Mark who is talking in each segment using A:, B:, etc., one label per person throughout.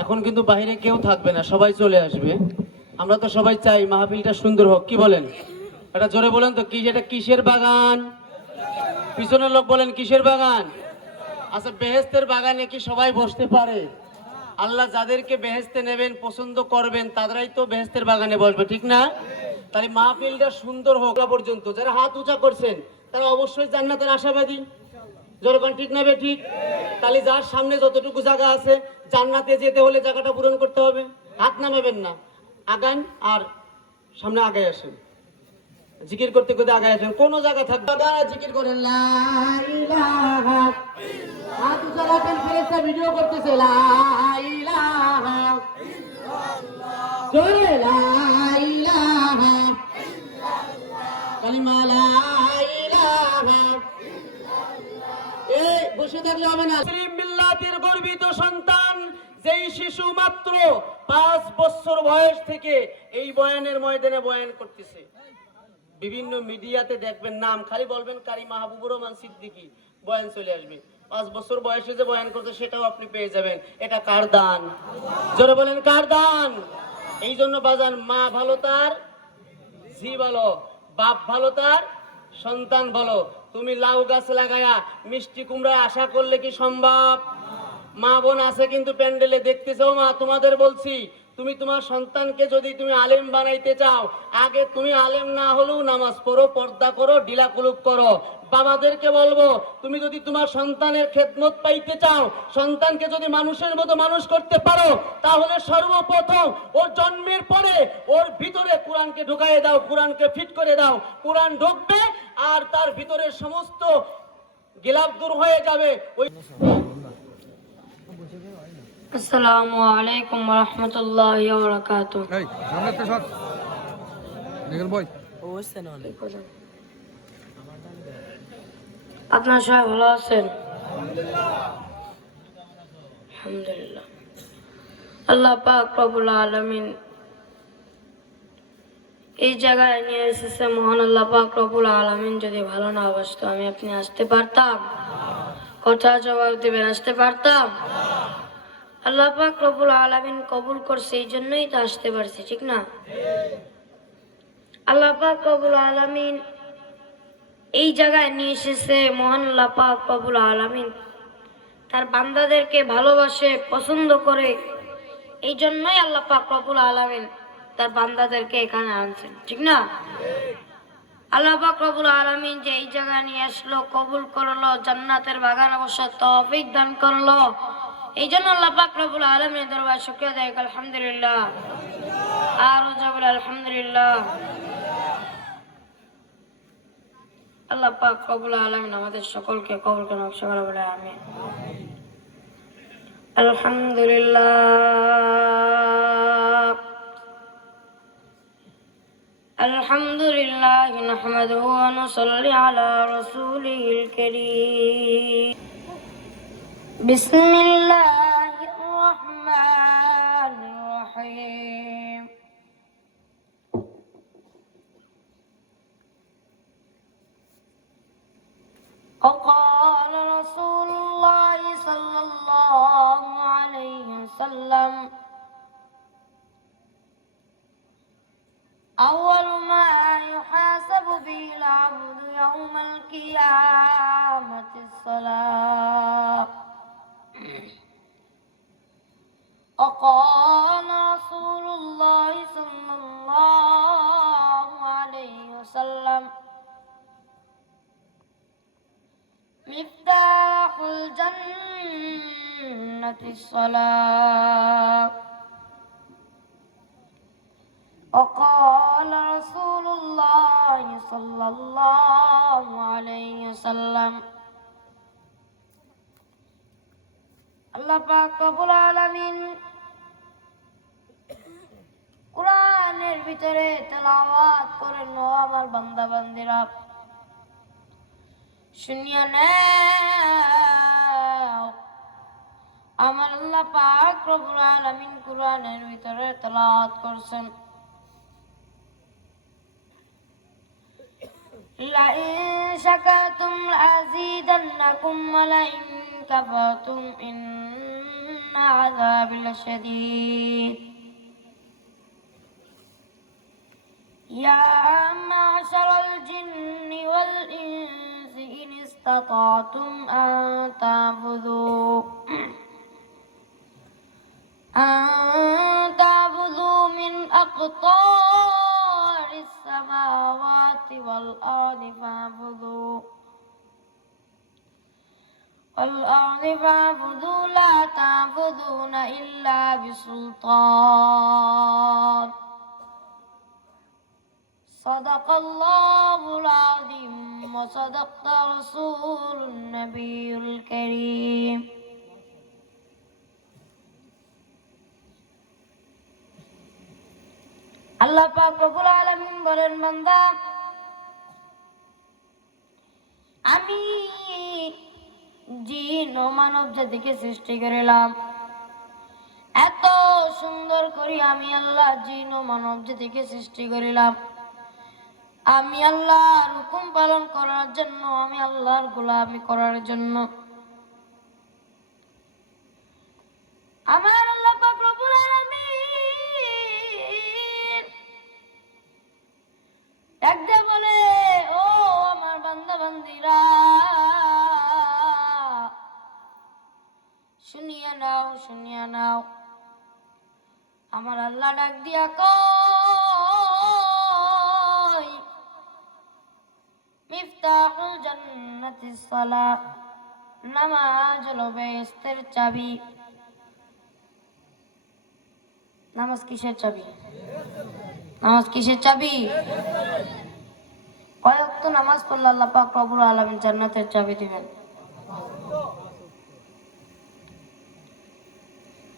A: এখন কিন্তু বাইরে কেউ থাকবে না, সবাই চলে আসবে। আমরা তো সবাই চাই মাহফিলটা সুন্দর হোক, কি বলেন? এটা জোরে বলেন তো, কি এটা কিসের বাগান? পিছনের লোক বলেন, কিসের বাগান? আচ্ছা বেহেস্তের বাগানে কি সবাই বসতে পারে? আল্লাহ যাদেরকে বেহেস্তে নেবেন, পছন্দ করবেন, তাদেরাই তো বেহেস্তের বাগানে বসবে, ঠিক না? তাহলে মাহফিলটা সুন্দর হোক পর্যন্ত। যারা হাত উঁচা করছেন, তারা অবশ্যই জান্নাতের আশাবাদী। জনগণ ঠিক না বে ঠিক? তাহলে যার সামনে যতটুকু জায়গা আছে, জান্নাতে যেতে হলে জায়গাটা পূরণ করতে হবে। হাত নামাবেন না। আগান আর সামনে আগে আসেন। জিকির করতে করতে আগে আসেন। কোন জায়গা থাকবে আপনারা জিকির করেন ভিডিও করতেছে লা বসে থাকলে হবে না। মুসলিম মিল্লাতের গর্বিত সন্তান, যেই শিশু মাত্র পাঁচ বছর বয়স থেকে এই বয়ানের ময়দানে বয়ান করতেছে। বিভিন্ন মিডিয়াতে দেখবেন নাম, খালি বলবেন কারি মাহবুবুর রহমান সিদ্দিকী, বয়ান চলে আসবে। পাঁচ বছর বয়সে যে বয়ান করতে সেটাও আপনি পেয়ে যাবেন। এটা কার দান? জোরে বলেন, কার দান? এই জন্য বাজান, মা ভালো তার, ঝি ভালো, বাপ ভালো তার সন্তান ভালো তুমি লাউ গাছ লাগায়া মিষ্টি কুমড়া আশা করলে কি সম্ভব? মা বোন আছে কিন্তু প্যান্ডেলে দেখতেছো মা, তোমাদের বলছি, তুমি তোমার সন্তানকে যদি তুমি আলেম বানাইতে চাও, আগে তুমি আলেম না হলেও নামাজ পড়ো, পর্দা করো ডিলা কুলুপ করো। বাবাদেরকে বলব, তুমি যদি তোমার সন্তানের খেদমত পাইতে চাও, সন্তানকে যদি মানুষের মতো মানুষ করতে পারো, তাহলে সর্বপ্রথম ওর জন্মের পরে ওর ভিতরে কোরআনকে ঢুকাইয়ে দাও, কোরআনকে ফিট করে দাও। কোরআন ঢুকবে আর তার ভিতরের সমস্ত গিলাপ দূর হয়ে যাবে। ওই
B: আসসালামু আলাইকুম রহমতুল্লাহ বরকাত
C: এই সামনে তো সর। নিখিল বই
B: আপনার সবাই ভালো আছেন? আলহামদুলিল্লাহ। আল্লাহ পাক প্রবুল আলমিন এই জায়গায় নিয়ে এসেছে মহান আল্লাহ পাক প্রবুল আলমিন। যদি ভালো না বাসতো আমি আপনি আসতে পারতাম। কথা জবাব দেবেন, আসতে পারতাম? আল্লাহ পাক রবুল আলমিন কবুল করছে, এই জন্যই তো আসতে পারছি, ঠিক না? আল্লাহ পাক রবুল আলমিন এই জায়গায় নিয়ে এসেছে মহান আল্লাহ পাক রবুল আলমিন। তার বান্দাদেরকে ভালোবাসে, পছন্দ করে, এই জন্যই আল্লাহ পাক রবুল আলমিন তার বান্দাদেরকে এখানে আনছেন, ঠিক না? আলমিন যে এই নিয়ে আসলো, কবুল করল, জান্নাতের বাগানে তৌফিক দান করল। এই জন্য রবুল আলমিনের দরবার শুক্রিয়া আলহামদুলিল্লাহ। আর আলহামদুলিল্লাহ। আল্লাহ কবুল আলমিন আমাদের সকলকে কবুল করেন বলে আমি আলহামদুলিল্লাহ। الحمد لله نحمده ونصلي على رسوله الكريم بسم الله الرحمن الرحيم وقال رسول الله صلى الله عليه وسلم الصلاة وقال رسول الله صلى الله عليه وسلم مفتاح الجنة الصلاة وقال رسول الله صلى الله عليه وسلم আল্লাহ পাক রব্বুল আলামিন কোরআনের ভিতরে তেলাওয়াত করেন ও আমার বান্দা বান্দিরা শুনিয়া নাও আমার আল্লাহ পাক রব্বুল আলামিন কোরআনের ভিতরে তেলাওয়াত করছেন لئن شكرتم لأزيدنكم ولئن كفرتم إن عذاب لشديد. يا معشر الجن والإنس إن استطعتم أن تعبدوا أن تعبدوا من أقطار السماوات والأرض فاعبدوا. والأرض فاعبدوا لا تعبدون إلا بسلطان صدق الله العظيم وصدق رسول النبي الكريم আল্লাহ পাক রব্বুল আলামিন বলেন বান্দা আমি জিন ও মানব জাতিকে সৃষ্টি করিলাম। এত সুন্দর করি আমি আল্লাহ জিন ও মানব জাতিকে সৃষ্টি করিলাম। আমি আল্লাহর হুকুম পালন করার জন্য, আমি আল্লাহর গোলামি করার জন্য। আমার নাও, শুনিয়া নাও। আমার আল্লাহ ডাক দিয়া সালাহ নামাজ চাবি। নামাজ কিসের চাবি? নামাজ কিসের চাবি? কয়েক তো নামাজ পড়লে আল্লাহ পাক আলামিন জান্নাতের চাবি দিবেন।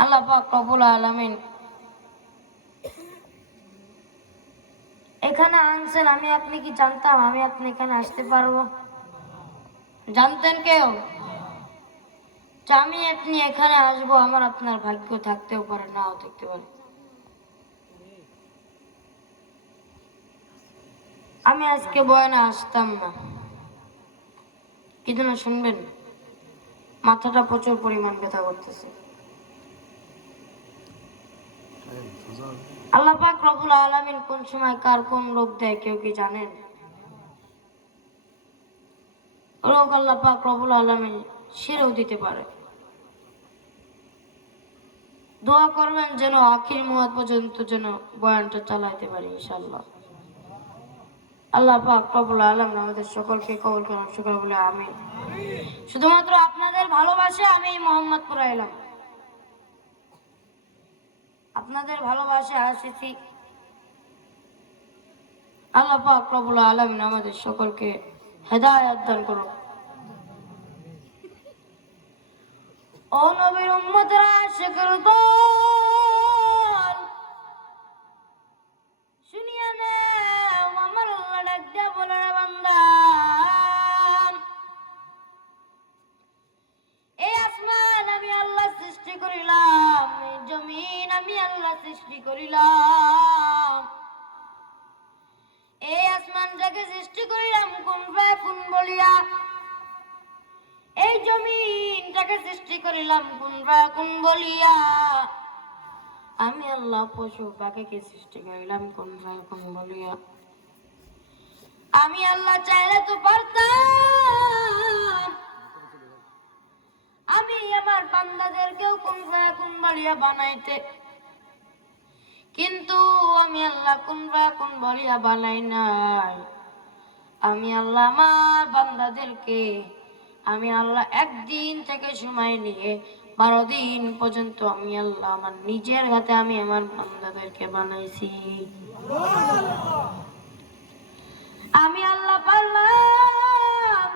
B: আল্লাহ পাক রব্বুল আলামিন এখানে আনছেন, আমি আপনি কি জানতাম? আমি আপনি এখানে আসতে পারব। জানতেন কেউ? আমি আপনি এখানে আসব, আমার আপনার ভাগ্য থাকতেও পারে, নাও থাকতে পারে। আমি আজকে বয়ানে আসতাম না। কি জন্য শুনবেন? মাথাটা প্রচুর পরিমাণ ব্যথা করতেছে। আল্লাহ পাক রব্বুল আলামিন কোন সময় কার কোন রোগ দেয় কেউ কি জানেন? রোগ আল্লাহ পাক রব্বুল আলামিন সেরেও দিতে পারে। দোয়া করবেন যেন আখির মুহাত পর্যন্ত যেন বয়ানটা চালাইতে পারি ইনশাল্লাহ আল্লাহ পাক রব্বুল আলামিন আমাদের সকলকে কবুল করুন, সকল বলে আমি শুধুমাত্র আপনাদের ভালোবাসে আমি মোহাম্মদপুরে এলাম। আপনাদের ভালোবাসে আসেছি। আল্লাহ পাক রব্বুল আলামিন আমাদের সকলকে হেদায়ত দান করুন ও নবীর উম্মতরা শেখর দল! করিলাম কোন বলিয়া। আমি আল্লাহ পশু পাখিকে সৃষ্টি করিলাম বলিয়া। আমি আল্লাহ চাইলে তো পারতাম। আমি আমার বলিয়া বানাইতে। কিন্তু আমি আল্লাহ কোন কোন বলিয়া বানাই নাই। আমি আল্লাহ আমার বান্দাদেরকে আমি আল্লাহ একদিন থেকে সময় নিয়ে বারো দিন পর্যন্ত আমি আল্লাহ আমার নিজের হাতে আমি আমার বান্দাদেরকে বানাইছি। আমি আল্লাহ পারলাম।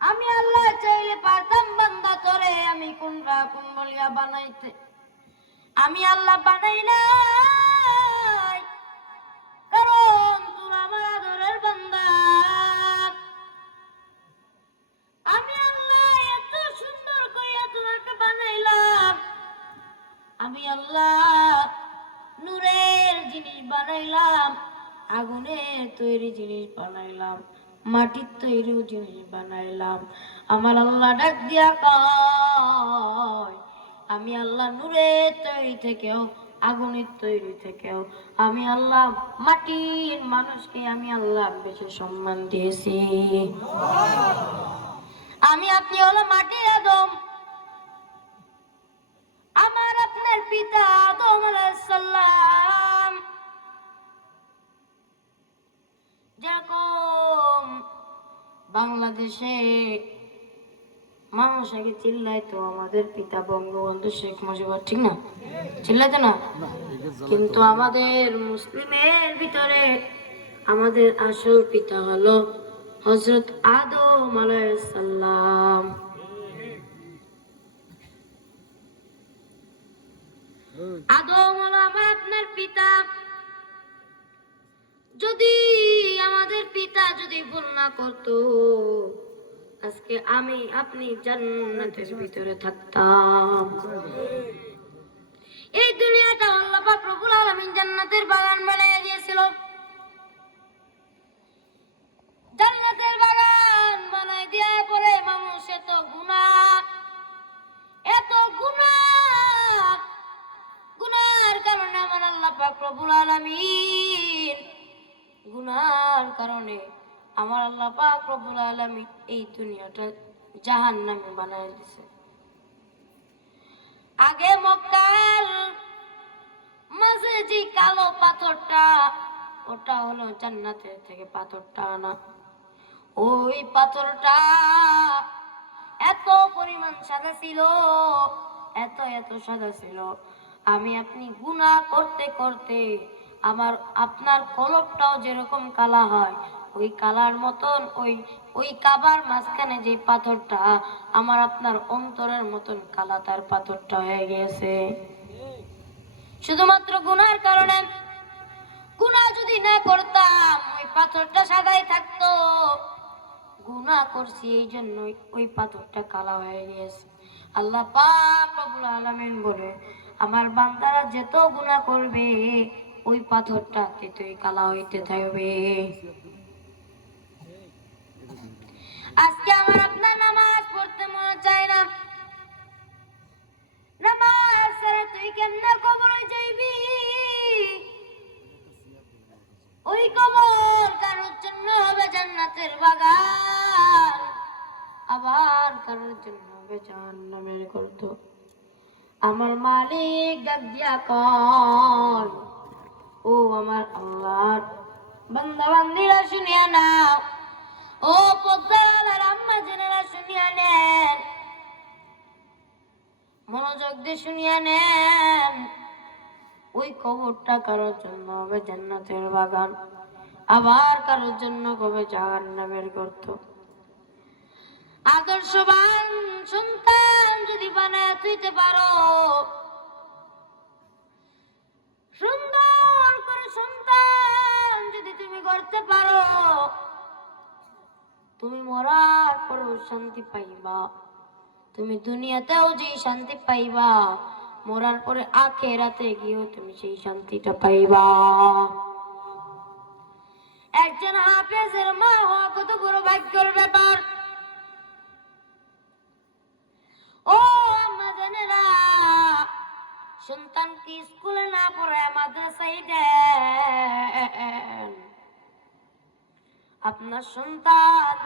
B: আমি আল্লাহ চাইলে পারতাম বান্দা তোরে আমি কোন কোন বলিয়া বানাইতে। আমি আল্লাহ বানাই নাই। আগুনের তৈরি জিনিস বানাইলাম, মাটির তৈরি জিনিস বানাইলাম। আমার আল্লাহ ডাক দিয়া কয়, আমি আল্লাহ নূরের তৈরি থেকেও, আগুনের তৈরি থেকেও, আমি আল্লাহ মাটির মানুষকে আমি আল্লাহ বেশি সম্মান দিয়েছি। আমি আপনি হলো মাটির আদম বাংলাদেশে মানুষ আগে চিল্লাইতো আমাদের পিতা বঙ্গবন্ধু শেখ মুজিবুর ঠিক না? চিল্লাইতো না? কিন্তু আমাদের মুসলিমের ভিতরে আমাদের আসল পিতা হলো হজরত আদম আলাইসাল্লাম আদম হলো আমার আপনার পিতা। যদি আমাদের পিতা যদি ভুল না করত, আজকে আমি আপনি জান্নাতের ভিতরে থাকতাম। এই দুনিয়াটা রব্বুল আলামিন এই দুনিয়াটা জাহান্নামে বানায় দিয়েছে আগে মক্কার মাঝে যে কালো পাথরটা, ওটা হলো জান্নাতের থেকে পাথরটা আনা। ওই পাথরটা এত পরিমাণ সাদা ছিল, এত এত সাদা ছিল। আমি আপনি গুনাহ করতে করতে আমার, আপনার কলপটাও যেরকম কালা হয় ওই কালার মতন, ওই ওই কাবার মাঝখানে যে পাথরটা, আমার আপনার অন্তরের মতন কালা তার পাথরটা হয়ে গেছে শুধুমাত্র গুনার কারণে, গুনাহ যদি না করতাম, ওই পাথরটা সাদাই থাকতো। গুনাহ করছি এই জন্য ওই পাথরটা কালা হয়ে গেছে আল্লাহ পাক রব্বুল আলামিন বলে, আমার বান্দারা যত গুনাহ করবে, ওই পাথরটা তেতই কালা হইতে থাকবে। আজকে আমার আপনার নামাজ পড়তে মন চায় না। নামাজ তুই কেমনে কবরে যাইবি? ওই কবর কারোর জন্য হবে জান্নাতের বাগান। আবার কারোর জন্য হবে জাহান্নামের গর্ত। আমার মালিক ডাক দিয়া দিয়ে শুনিয়া নেন, ওই কবরটা কারোর জন্য হবে জান্নাতের বাগান, আবার কারোর জন্য হবে জাহান্নামের গর্ত। আদর্শবান সন্তান যদি বানায় তুইতে পারো, সুন্দর করে সন্তান যদি তুমি করতে পারো, তুমি মরার পরও শান্তি পাইবা। তুমি দুনিয়াতেও যে শান্তি পাইবা, মরার পরে আখে রাতে গিয়েও তুমি সেই শান্তিটা পাইবা। একজন হাফেজের মা হওয়া কত বড় ভাগ্যের ব্যাপার। ও আম্মা জানেরা সন্তানকে স্কুলে না পড়ে মাদ্রাসায় দেন? আপনার সন্তান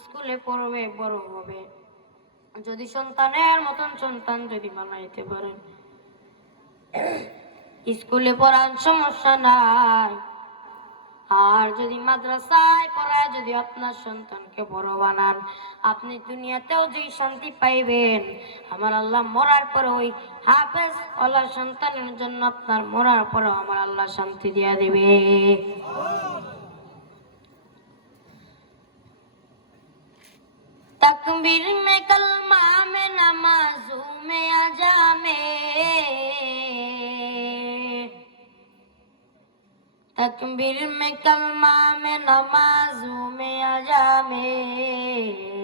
B: স্কুলে পড়বে, বড় হবে। যদি সন্তানের মতন সন্তান যদি বানাইতে পারেন। স্কুলে পড়ান সমস্যা নাই। আর যদি মাদ্রাসায় পড়া যদি আপনার সন্তানকে বড় বানান, আপনি দুনিয়াতেও যে শান্তি পাইবেন, আমার আল্লাহ মরার পরে ওই হাফেজ আল্লাহ সন্তানের জন্য আপনার মরার পরেও আমার আল্লাহ শান্তি দিয়া দেবে। তাকবীর মে কল नमाजों में आजा में तकबीर में कलमा में नमाजों में आजा में